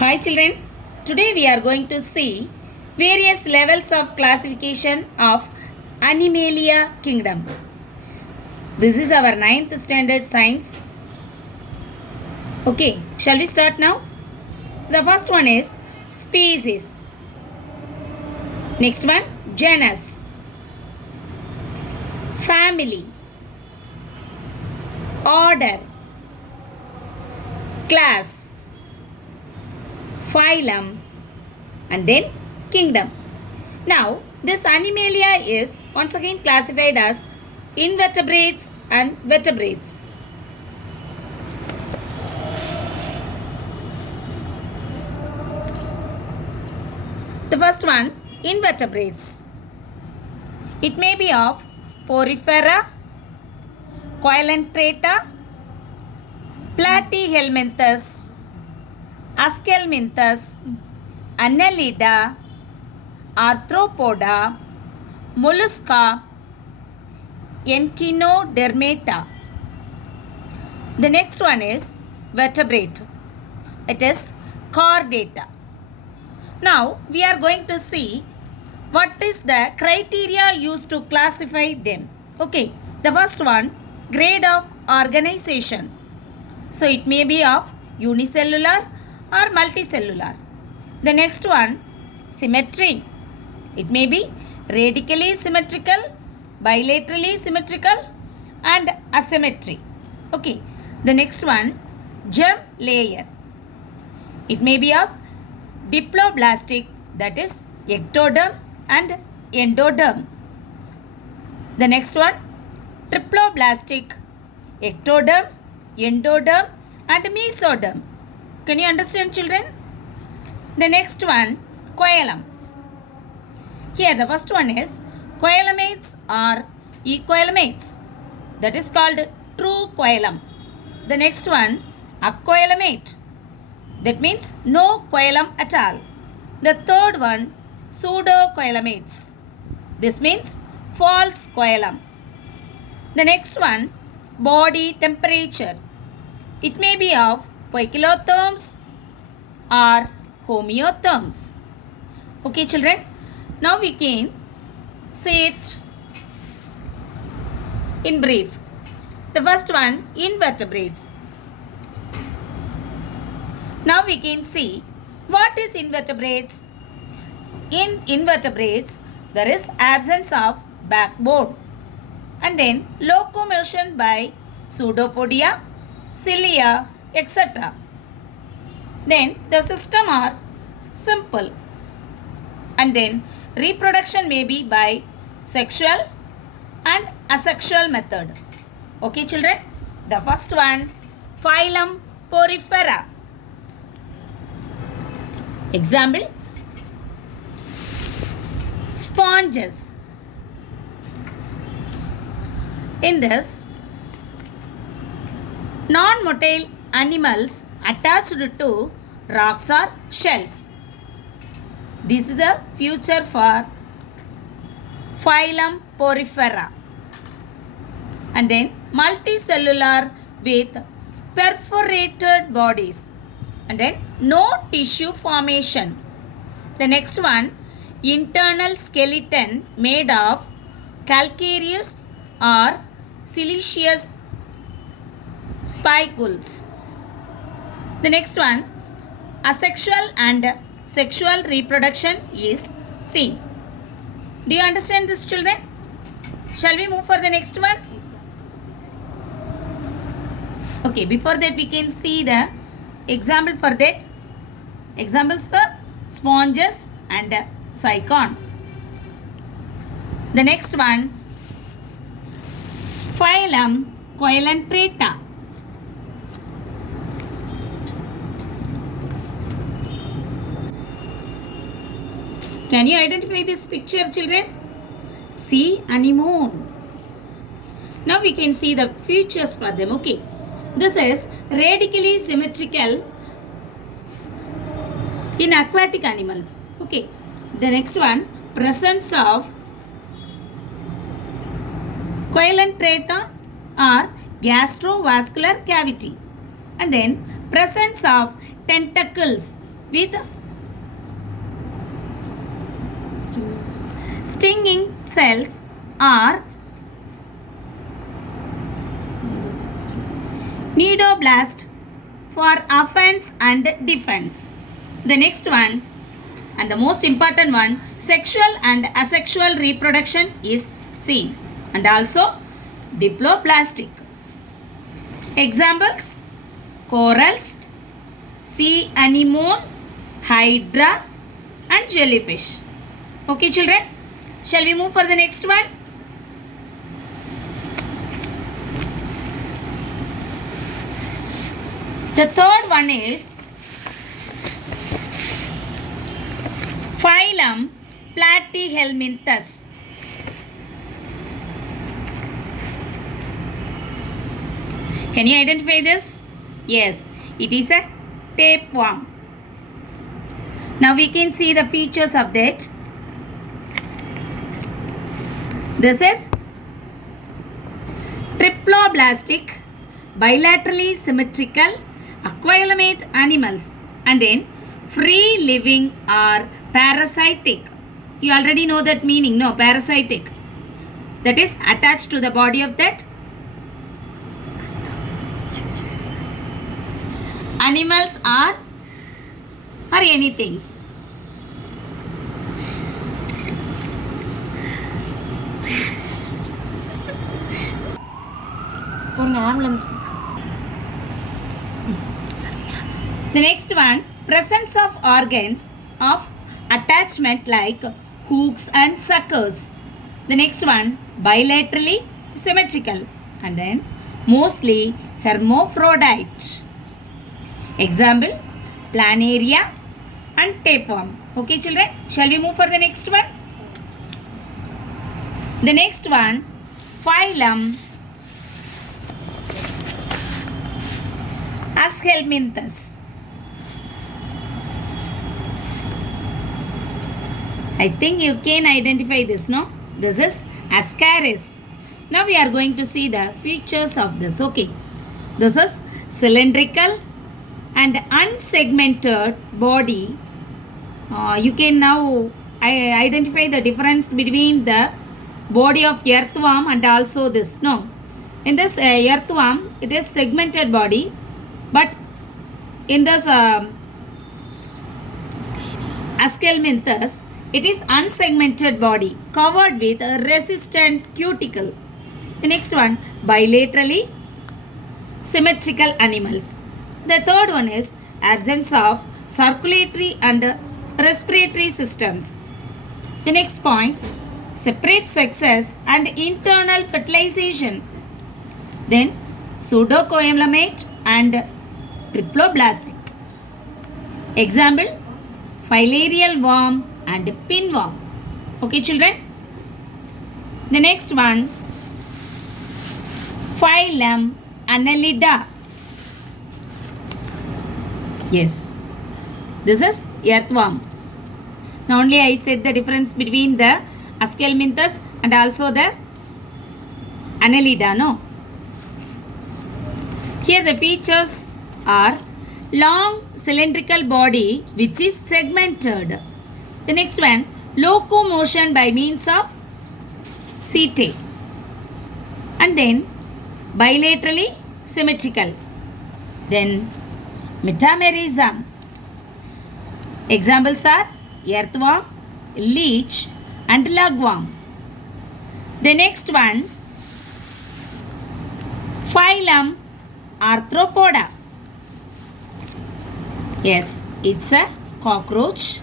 Hi children, today we are going to see various levels of classification of Animalia kingdom. This is our 9th standard science. Okay, shall we start now? The first one is species. Next one, genus. Family. Order. Class. Phylum, and then kingdom. Now, this Animalia is once again classified as invertebrates and vertebrates. The first one, invertebrates. It may be of Porifera, Coelenterata, Platyhelminthes, Aschelminthes, Annelida, Arthropoda, Mollusca, Echinodermata. The next one is vertebrate. It is Chordata. Now we are going to see what is the criteria used to classify them. Okay, the first one, grade of organization. So it may be of unicellular or multicellular. The next one, symmetry. It may be radically symmetrical, bilaterally symmetrical, and asymmetry. Okay. The next one, germ layer. It may be of diploblastic, that is ectoderm and endoderm. The next one, triploblastic, ectoderm, endoderm, and mesoderm. Can you understand, children? The next one, coelom. Here the first one is coelomates or ecoelomates. That is called true coelom. The next one, acoelomate. That means no coelom at all. The third one, pseudocoelomates. This means false coelom. The next one, body temperature. It may be of poikilotherms or homeotherms. Okay, children. Now we can say it in brief. The first one, invertebrates. Now we can see what is invertebrates. In invertebrates, there is absence of backbone and then locomotion by pseudopodia, cilia, etc. Then the system are simple, and then reproduction may be by sexual and asexual method. Okay, children. The first one, phylum Porifera. Example, sponges. In this, non-motile animals attached to rocks or shells. This is the future for phylum Porifera. And then multicellular with perforated bodies. And then no tissue formation. The next one, internal skeleton made of calcareous or siliceous spicules. The next one, asexual and sexual reproduction is seen. Do you understand this, children? Shall we move for the next one? Okay, before that we can see the example for that. Examples are sponges and cycon. The next one, phylum Coelenterata. Can you identify this picture, children? Sea anemone. Now we can see the features for them. Okay. This is radically symmetrical in aquatic animals. Okay. The next one, presence of Coelenterata or gastrovascular cavity, and then presence of tentacles with stinging cells are nidoblast for offense and defense. The next one and the most important one, sexual and asexual reproduction is seen, and also diploblastic. Examples: corals, sea anemone, hydra and jellyfish. Okay children, shall we move for the next one? The third one is phylum Platyhelminthes. Can you identify this? Yes, it is a tapeworm. Now we can see the features of that. This is triploblastic, bilaterally symmetrical, aquilumate animals, and then free living or parasitic. You already know that meaning, no? Parasitic. That is attached to the body of that animals or anything. The next one, presence of organs of attachment like hooks and suckers. The next one, bilaterally symmetrical, and then mostly hermaphrodite. Example, planaria and tapeworm. Okay children, shall we move for the next one? The next one, phylum Aschelminthes. I think you can identify this, no? This is Ascaris. Now we are going to see the features of this. Okay, this is cylindrical and unsegmented body. You can now identify the difference between the body of earthworm and also this. No, in this earthworm, it is segmented body, but in this Aschelminthes, it is unsegmented body covered with a resistant cuticle. The next one, bilaterally symmetrical animals. The third one is absence of circulatory and respiratory systems. The next point, separate sexes and internal fertilization. Then pseudocoelomate and triploblastic. Example, filarial worm and pinworm. Okay children. The next one, phylum Annelida. Yes, this is earthworm. Now only I said the difference between the Aschelminthes and also the Annelida, no? Here the features are long cylindrical body which is segmented. The next one, locomotion by means of setae, and then bilaterally symmetrical. Then metamerism. Examples are earthworm, leech and lugworm. The next one, phylum Arthropoda. Yes, it's a cockroach.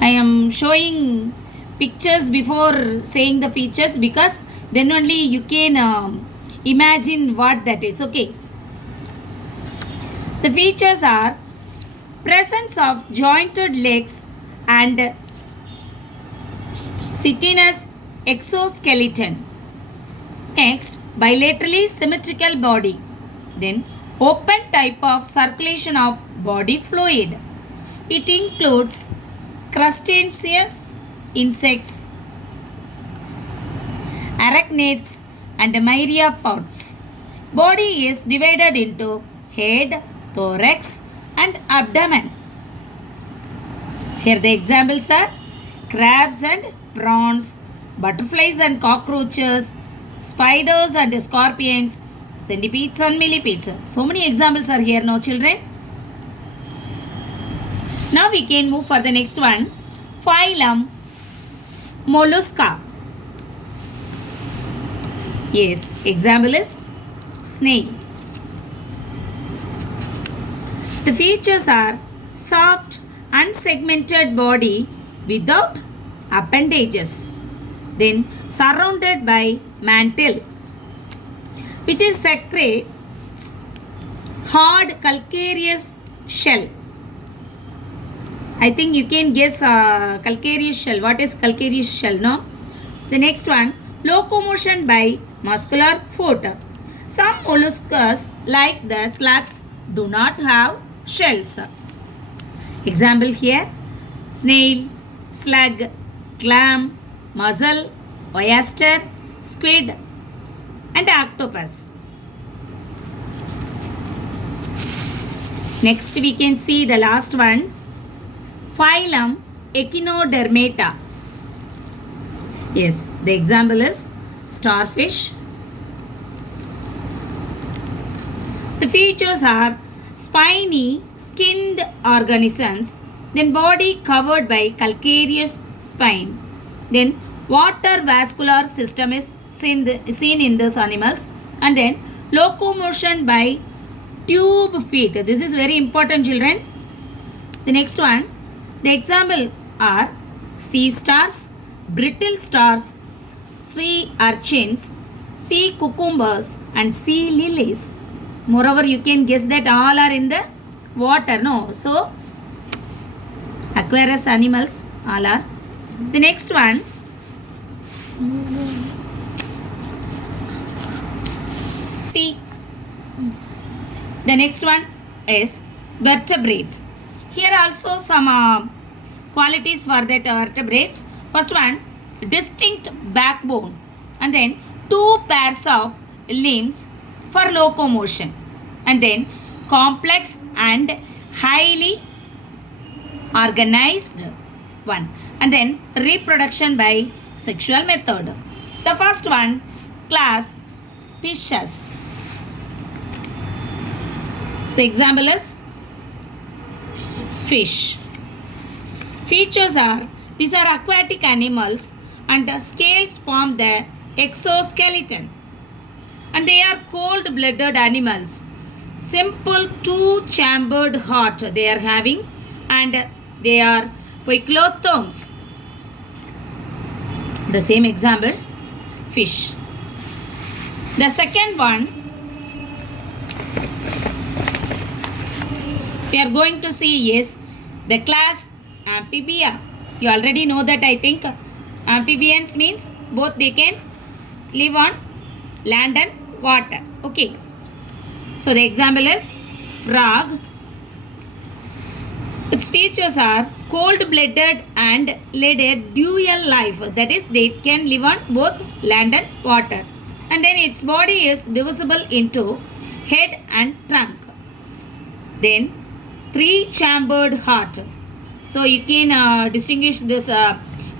I am showing pictures before saying the features because then only you can imagine what that is. Okay. The features are presence of jointed legs and chitinous exoskeleton. Next, bilaterally symmetrical body. Then open type of circulation of body fluid. It includes crustaceans, insects, arachnids and myriapods. Body is divided into head, thorax, and abdomen. Here the examples are crabs and prawns, butterflies and cockroaches, spiders and scorpions, centipedes and millipedes. So many examples are here now, children. Now we can move for the next one. Phylum Mollusca. Yes, example is snail. The features are soft, unsegmented body without appendages, then surrounded by mantle, which is secretes hard calcareous shell. I think you can guess calcareous shell. What is calcareous shell? No. The next one, locomotion by muscular foot. Some molluscs like the slugs do not have shells. Example here, snail, slug, clam, mussel, oyster, squid and octopus. Next we can see the last one, phylum Echinodermata. Yes, the example is starfish. The features are spiny, skinned organisms, then body covered by calcareous spine. Then water vascular system is seen in these animals, and then locomotion by tube feet. This is very important, children. The next one, the examples are sea stars, brittle stars, sea urchins, sea cucumbers and sea lilies. Moreover, you can guess that all are in the water, no? So, aquarius animals all are. The next one, see, the next one is vertebrates. Here also some qualities for that vertebrates. First one, distinct backbone, and then 2 pairs of limbs for locomotion, and then complex and highly organized one, and then reproduction by sexual method. The first one, class fishes. So example is fish. Features are, these are aquatic animals and the scales form the exoskeleton, and they are cold-blooded animals. Simple 2-chambered heart they are having, and they are poikilotherms. The same example, fish. The second one, we are going to see is the class Amphibia. You already know that, I think. Amphibians means both they can live on land and water. Okay. So the example is frog. Its features are cold-blooded and lead a dual life. That is, they can live on both land and water. And then its body is divisible into head and trunk. Then 3-chambered heart. So you can distinguish this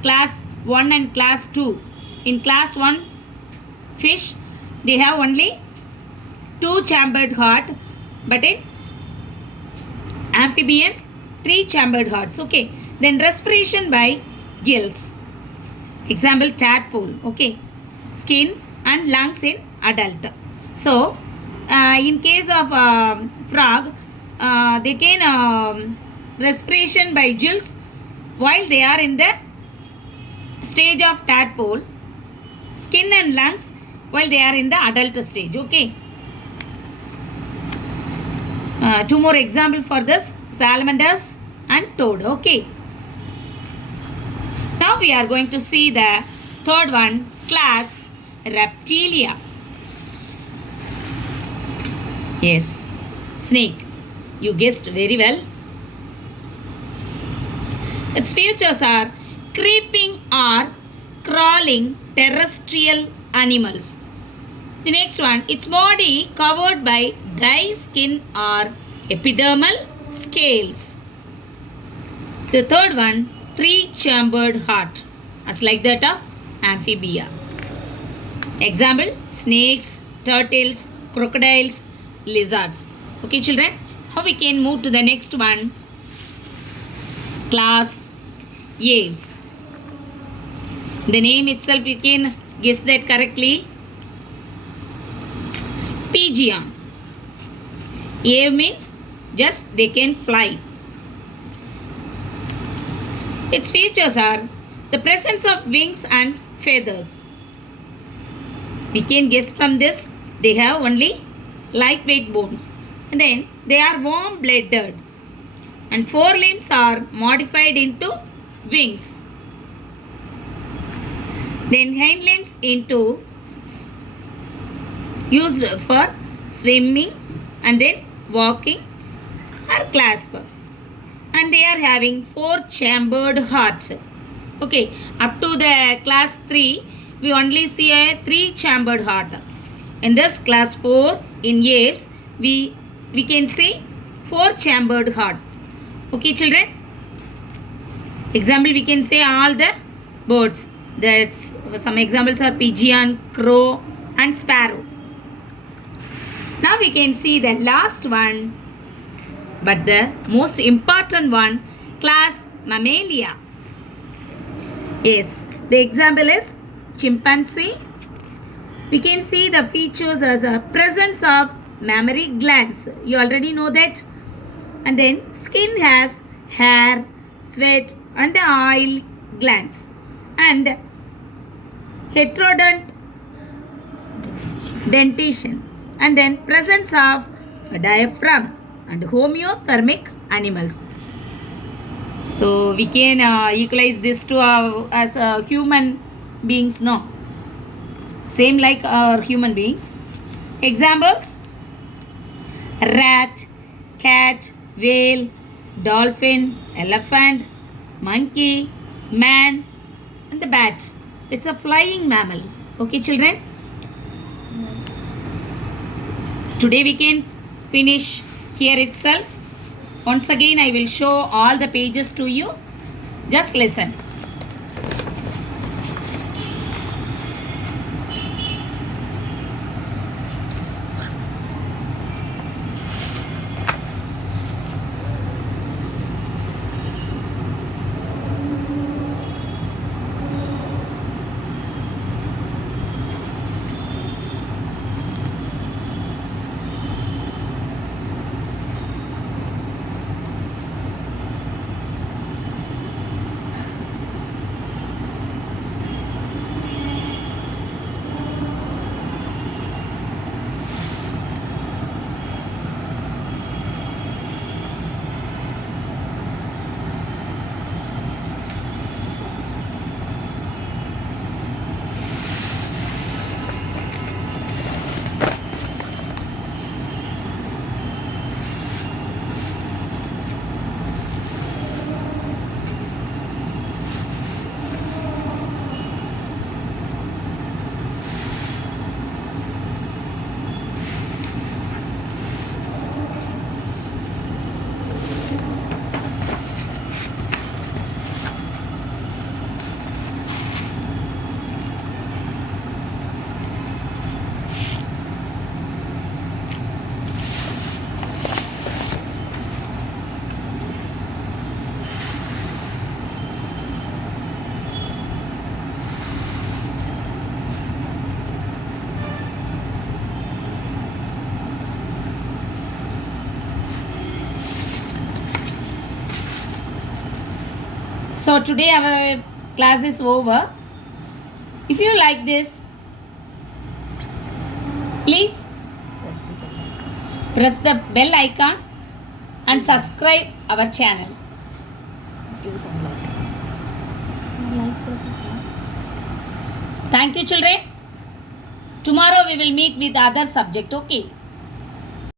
class 1 and class 2. In class 1 fish, they have only 2-chambered heart, but in amphibian 3-chambered hearts. Okay. Then respiration by gills. Example, tadpole. Okay. Skin and lungs in adult. So in case of frog, they can respiration by gills while they are in the stage of tadpole, skin and lungs while they are in the adult stage. Okay. 2 more example for this, salamanders and toad. Okay. Now we are going to see the third one, class Reptilia. Yes, snake. You guessed very well. Its features are creeping or crawling terrestrial animals. The next one, its body covered by dry skin or epidermal scales. The third one, three-chambered heart, as like that of amphibia. Example, snakes, turtles, crocodiles, lizards. Okay, children. Now we can move to the next one. Class Aves. The name itself you can guess that correctly. Pigeon. Ave means just they can fly. Its features are the presence of wings and feathers. We can guess from this they have only lightweight bones, and then they are warm-blooded, and forelimbs are modified into wings. Then hind limbs into used for swimming and then walking or clasp. And they are having four-chambered heart. Okay, up to the class 3, we only see a three-chambered heart. In this class 4, in aves, we can see four-chambered heart. Okay, children. Example, we can say all the birds. That's some examples are pigeon, crow, and sparrow. Now we can see the last one, but the most important one, class Mammalia. Yes, the example is chimpanzee. We can see the features as a presence of mammary glands. You already know that. And then skin has hair, sweat, and oil glands. And heterodont dentition. And then presence of a diaphragm and homeothermic animals. So we can equalize this to as human beings, no? Same like our human beings. Examples: rat, cat, whale, dolphin, elephant, monkey, man, and the bat. It's a flying mammal. Okay, children? Today we can finish here itself. Once again, I will show all the pages to you. Just listen. So today our class is over. If you like this, please press the bell icon and subscribe our channel. Thank you, children. Tomorrow we will meet with other subject. Okay.